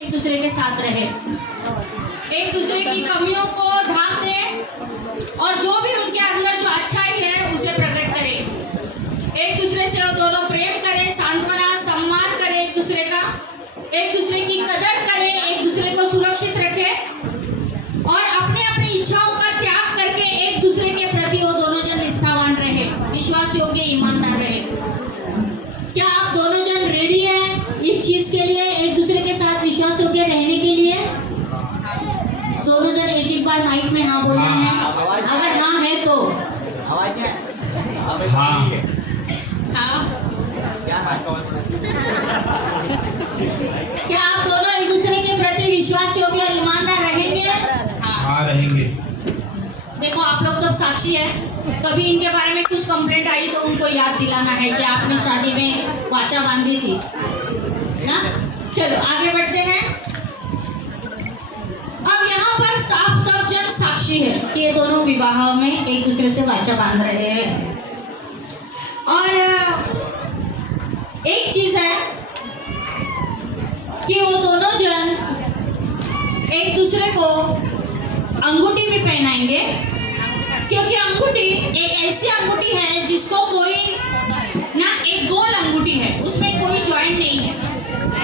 एक दूसरे के साथ रहे, एक दूसरे की कमियों को ढाक दे और जो भी उनके अंदर जो अच्छाई है उसे प्रकट करे। एक दूसरे से वो दोनों प्रेम करें, सांत्वना सम्मान करें, एक दूसरे का, एक दूसरे की कदर करें, एक दूसरे को सुरक्षित रखे और अपने अपनी इच्छाओं का त्याग करके एक दूसरे के प्रति वो दोनों जन निष्ठावान रहे, विश्वास योग्य, ईमानदार रहे। क्या आप दोनों जन रेडी हैं इस चीज के लिए, एक दूसरे के साथ विश्वास योग्य रहने के लिए? दोनों जन एक एक बार माइक में हाँ बोलना है। अगर हाँ है तो हाँ। क्या आप दोनों एक दूसरे के प्रति विश्वास योग्य और ईमानदार रहेंगे? हाँ रहेंगे। देखो आप लोग सब साक्षी हैं, कभी इनके बारे में कुछ कंप्लेंट आई तो उनको याद दिलाना है कि आपने शादी में वाचा बांधी थी ना। चलो आगे बढ़ते हैं। अब यहाँ पर साफ सब जन साक्षी है कि ये दोनों विवाह में एक दूसरे से वाचा बांध रहे हैं। और एक चीज है कि वो दोनों जन एक दूसरे को अंगूठी भी पहनाएंगे, क्योंकि अंगूठी एक ऐसी अंगूठी है जिसको कोई ना, एक गोल अंगूठी है, उसमें कोई जॉइंट नहीं है।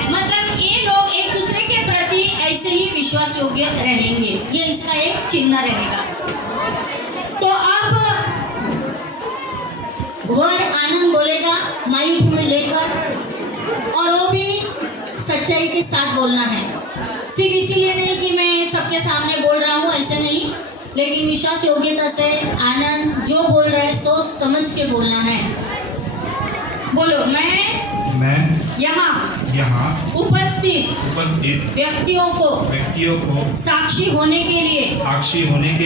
मतलब ये लोग एक दूसरे के प्रति ऐसे ही विश्वास योग्य रहेंगे, ये इसका एक चिन्ह रहेगा। तो अब वर आनंद बोलेगा माइक में लेकर, और वो भी सच्चाई के साथ बोलना है। सिर्फ इसीलिए नहीं कि मैं सबके सामने बोल रहा हूँ, ऐसे नहीं, लेकिन विश्वास योग्यता से आनंद जो बोल रहा है सोच समझ के बोलना है। बोलो, मैं यहाँ उपस्थित व्यक्तियों को साक्षी होने के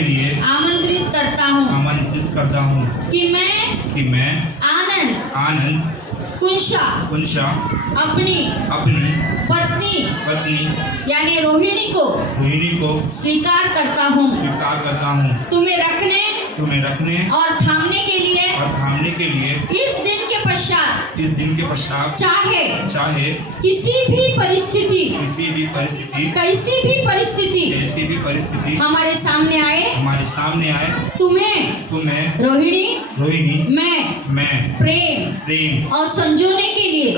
लिए आमंत्रित करता हूँ कि मैं आनंद कुंशा अपनी पत्नी यानी रोहिणी को स्वीकार करता हूँ तुम्हें रखने और थामने के लिए इस दिन के पश्चात चाहे किसी भी परिस्थिति कैसी भी परिस्थिति हमारे सामने आए तुम्हें रोहिणी मैं प्रेम और संजोने के लिए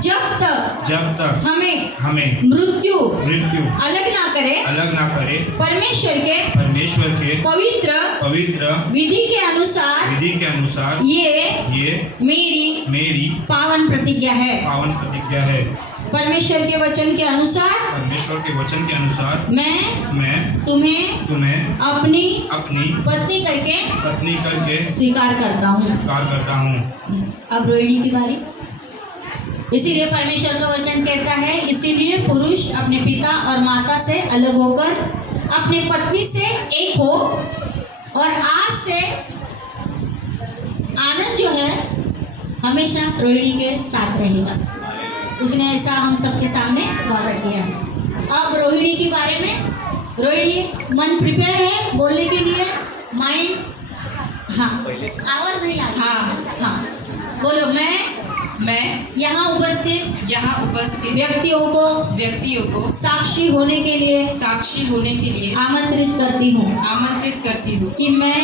जब तक हमें मृत्यु अलग ना करे परमेश्वर के पवित्र विधि के अनुसार ये मेरी पावन प्रतिज्ञा है। परमेश्वर के वचन के अनुसार मैं तुम्हें अपनी पत्नी करके स्वीकार करता हूँ। अब रोहिणी की बारी। इसीलिए परमेश्वर का वचन कहता है, इसीलिए पुरुष अपने पिता और माता से अलग होकर अपने पत्नी से एक हो, और आज से आनंद जो है हमेशा रोहिणी के साथ रहेगा। उसने ऐसा हम सबके सामने वादा किया। अब रोहिणी के बारे में, रोहिणी मन प्रिपेयर है बोलने के लिए? माइंड? हाँ, आवाज नहीं आ रही। हाँ बोलो, मैं यहाँ उपस्थित व्यक्तियों को साक्षी होने के लिए आमंत्रित करती हूँ कि मैं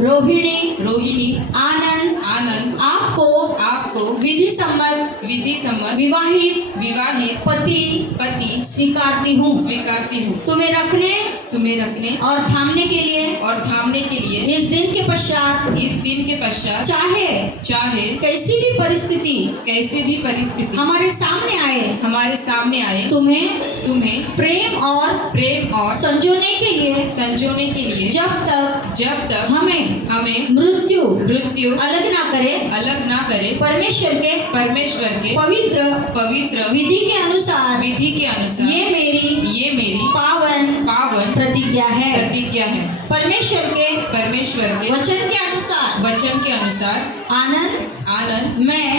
रोहिणी आनंद आपको विधि सम्मत विवाहित पति स्वीकारती हूँ तुम्हें रखने और थामने के लिए इस दिन के पश्चात चाहे कैसी भी परिस्थिति हमारे सामने आए तुम्हें प्रेम और संजोने के लिए जब तक हमें मृत्यु अलग ना करे परमेश्वर के पवित्र विधि के अनुसार ये मेरी पावन प्रतिज्ञा है। परमेश्वर के वचन के अनुसार आनंद मैं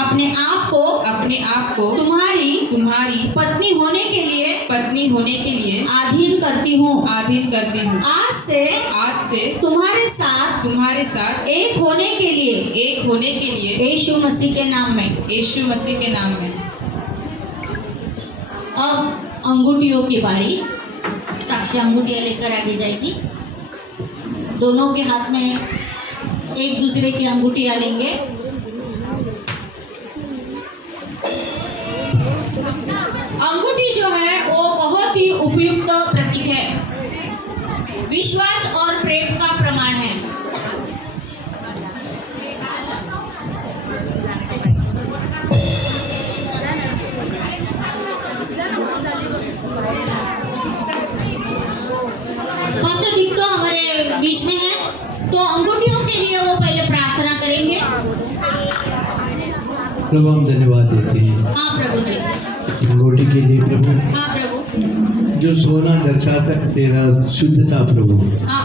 अपने आप को तुम्हारी पत्नी होने के लिए अधीन करती हूँ। आज से तुम्हारे साथ एक होने के लिए यीशु मसीह के नाम में अब अंगूठियों की बारी। साक्षी अंगूठियाँ लेकर आगे जाएगी। दोनों के हाथ में एक दूसरे की अंगूठियाँ लेंगे। अंगूठी जो है वो बहुत ही उपयुक्त प्रतीक है, विश्वास और प्रेम का प्रमाण है। पास्टर विक्टो हमारे बीच में है, तो अंगूठियों के लिए वो पहले प्रार्थना करेंगे। प्रभु हम धन्यवाद देते हैं हाँ प्रभु जी, अंगूठी के लिए प्रभु, हाँ प्रभु, जो सोना दर्शाता तेरा शुद्धता प्रभु। हाँ।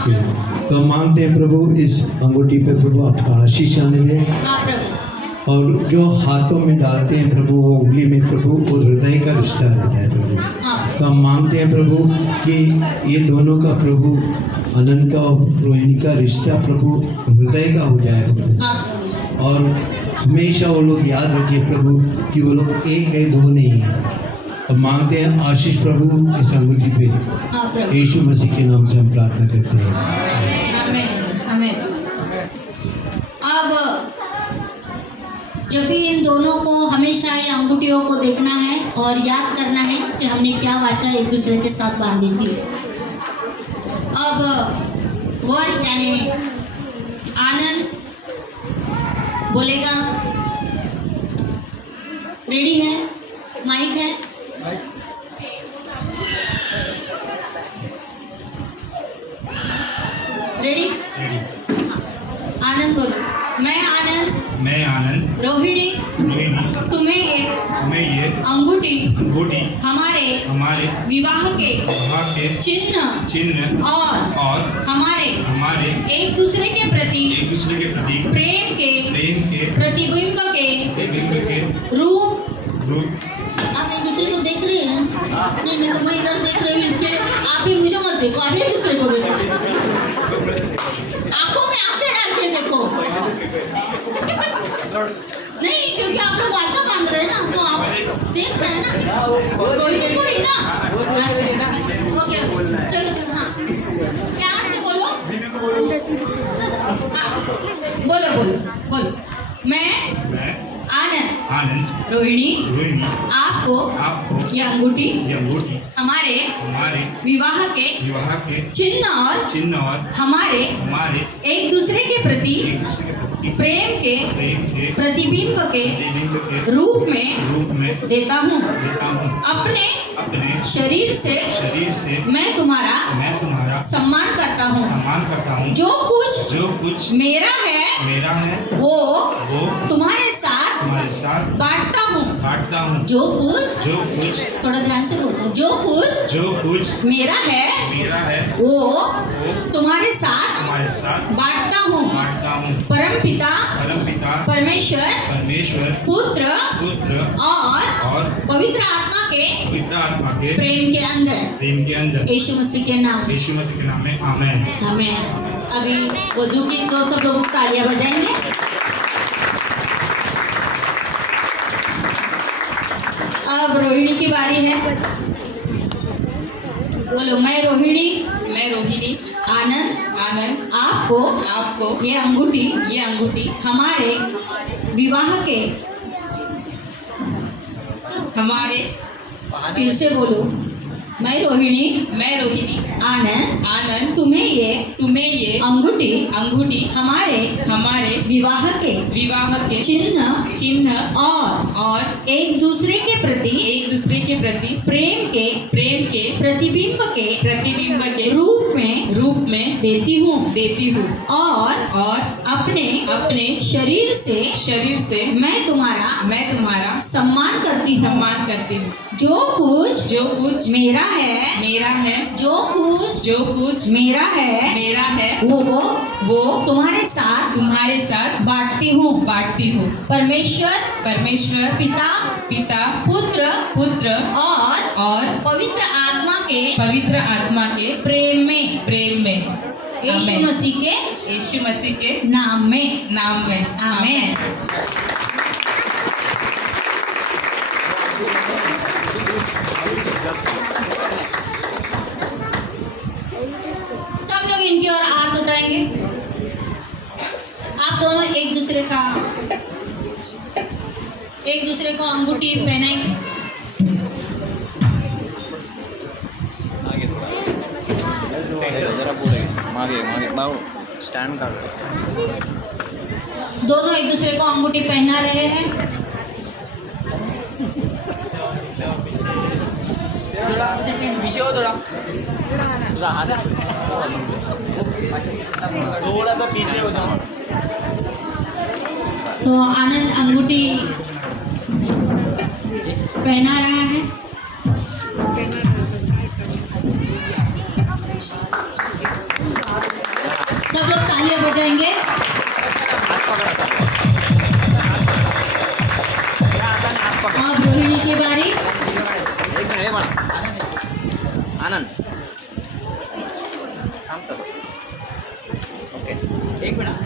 तो हम मांगते हैं प्रभु इस अंगूठी पे प्रभु आपका आशीष आने दे, हाँ प्रभु, और जो हाथों में डालते हैं प्रभु वो उंगली में प्रभु वो हृदय का रिश्ता रहता है प्रभु। हाँ तो हम मांगते हैं प्रभु कि ये दोनों का प्रभु अनंत का और रोहिणी का रिश्ता प्रभु हृदय का हो जाए प्रभु, हाँ प्रभु जी, और हमेशा वो लोग याद रखिए प्रभु कि वो लोग एक है दो नहीं है। अब मांगते हैं आशीष प्रभु इस अंगूठी पे, हाँ प्रभु, यीशु मसीह के नाम से हम प्रार्थना करते हैं। आमीन, आमीन। अब जब भी इन दोनों को हमेशा ये अंगूठियों को देखना है और याद करना है कि हमने क्या वाचा एक दूसरे के साथ बांधी थी। अब वर यानी आनंद बोलेगा, रेडी है, माइक है। रेडी? आनंद बोलो। मैं आनंद रोहिणी तुम्हें ये अंगूठी हमारे विवाह के चिन्ह और हमारे एक दूसरे के प्रति प्रेम के प्रतिबिंब के रूप। आप एक दूसरे को देख रहे हैं? नहीं तो मैं इधर देख रही हूँ, इसके लिए आप भी मुझे मत देखो, आप एक दूसरे को देखो, आंखों में आंखें डाल के देखो। नहीं, क्योंकि आप लोग वाचा बांध रहे हैं ना, तो आप देख रहे हैं ना रोहिणी को ही ना। अच्छा ओके, चलो हाँ, प्यार से बोलो। बोलो। मैं आनंद रोहिणी आपको ये अंगूठी हमारे विवाह के चिन्ह और हमारे एक दूसरे के प्रति प्रेम के प्रतिबिंब के रूप में देता हूँ। अपने शरीर से मैं तुम्हारा सम्मान करता हूँ। जो कुछ मेरा है वो तुम्हारे साथ बांटता हूँ। जो कुछ थोड़ा ध्यान से बोलो, जो कुछ मेरा है वो तुम्हारे साथ बांटता हूँ। परमपिता परमेश्वर पुत्र और पवित्र आत्मा के प्रेम के अंदर यीशु मसीह के नाम में आमेन। अभी वधू की तो सब लोग तालियां बजाएंगे। अब रोहिणी की बारी है। बोलो, मैं रोहिणी आनंद आपको ये अंगूठी हमारे विवाह के फिर से बोलो, मैं रोहिणी आनंद तुम्हें ये अंगूठी हमारे विवाह के चिन्ह और एक दूसरे के प्रति प्रेम के प्रतिबिंब के रूप में देती हूँ। और अपने शरीर से मैं तुम्हारा सम्मान करती हूँ। जो कुछ मेरा है जो कुछ मेरा है वो तुम्हारे साथ बांटती हूँ। परमेश्वर पिता पुत्र और पवित्र आत्मा के प्रेम में यीशु मसीह के नाम में आमेन। सब लोग इनकी ओर हाथ उठाएंगे। आप दोनों एक दूसरे को अंगूठी पहनाएंगे। जरा पूरे मागे मागे भाऊ स्टैंड काढ दोनों एक दूसरे को अंगूठी पहना रहे हैं। पीछे हो थोड़ा थोड़ा सा पीछे हो जाओ। तो आनंद अंगूठी पहना रहा है। सब लोग तालियां बजाएंगे। अब रोहिणी की बारी। एक मिनिट बना आनंद काम करो। ओके एक मिनट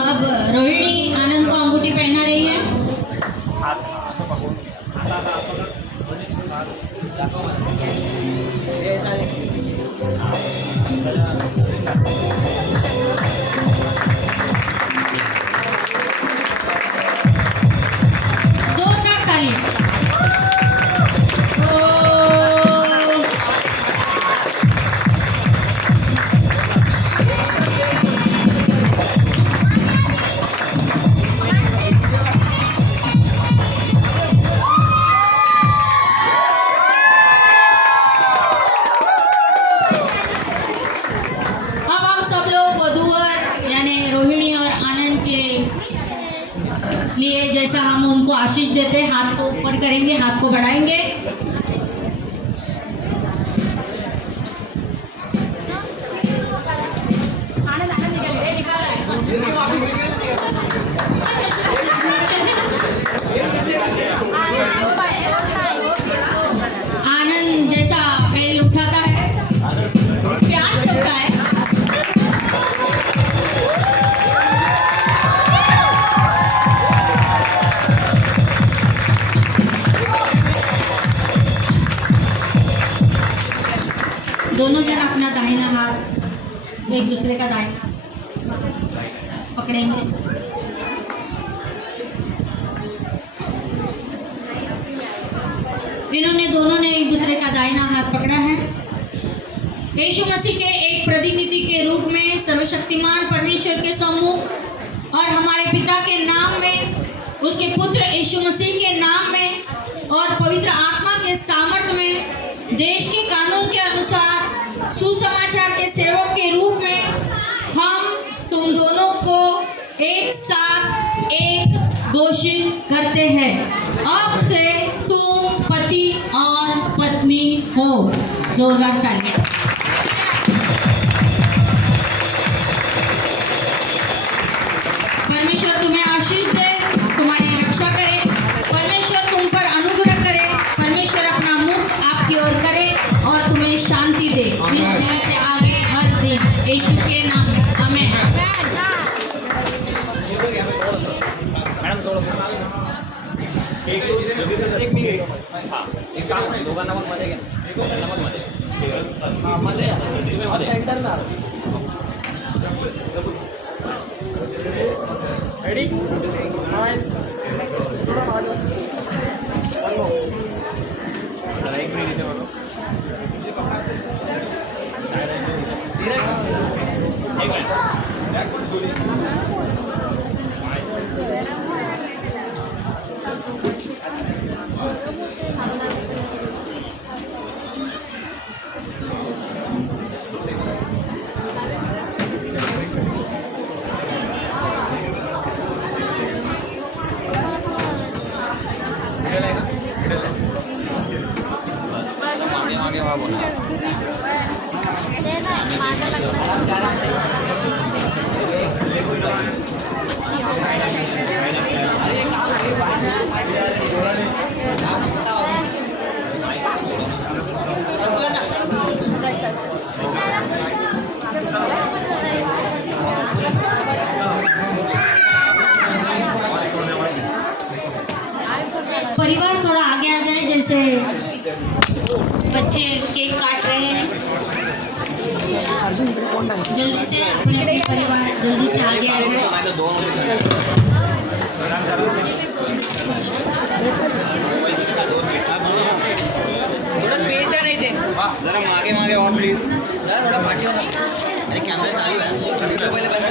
अब रोहिणी आनंद को अंगूठी पहना रही है। जोरदार ताली। अब हम सब लोग वधूवर यानी रोहिणी और आनंद के लिए जैसा हम उनको आशीष देते हैं, हाथ को ऊपर करेंगे, हाथ को बढ़ाएंगे। आनंद जैसा बेल उठाता है, प्यार से उठाए। दोनों जन अपना दाहिना हाथ एक दूसरे का दाहिना पकड़ेंगे। इन्होंने दोनों ने एक दूसरे का दाहिना हाथ पकड़ा है। यीशु मसीह के एक प्रतिनिधि के रूप में सर्वशक्तिमान परमेश्वर के सम्मुख और हमारे पिता के नाम में, उसके पुत्र यीशु मसीह के नाम में और पवित्र आत्मा के सामर्थ्य में, देश के कानून के अनुसार सुसमाचार के सेवक के रूप में हम तुम दोनों को एक साथ एक घोषित करते हैं। अब से तुम पति और पत्नी हो। जोरदार तालियां। परमेश्वर तुम्हें आशीष दे, तुम्हारी रक्षा करे, परमेश्वर तुम पर अनुग्रह करे, परमेश्वर अपना मुख आपकी ओर करे और तुम्हें शांति दे इस दिन से आगे हर दिन यीशु के नाम में। आमीन। मॅडम थोडं एक मिनिट हां एक काम आहे दोघांना मग मध्ये घ्या नमक मध्ये हां मध्ये सेंटरला रेडी स्माइल एक मिनिट इथे बघा एक मिनिट मागे वा बोला से बच्चे केक काट रहे हैं। जल्दी से अपने परिवार जल्दी से आगे आ जाए। नाही तर दोन होते. थोडं स्पेस आहे नाही ते जरा मागे मागे ऑन प्लीज जरा थोडा पाठी होता आणि कॅमेरा चालू आहे पहिले बंद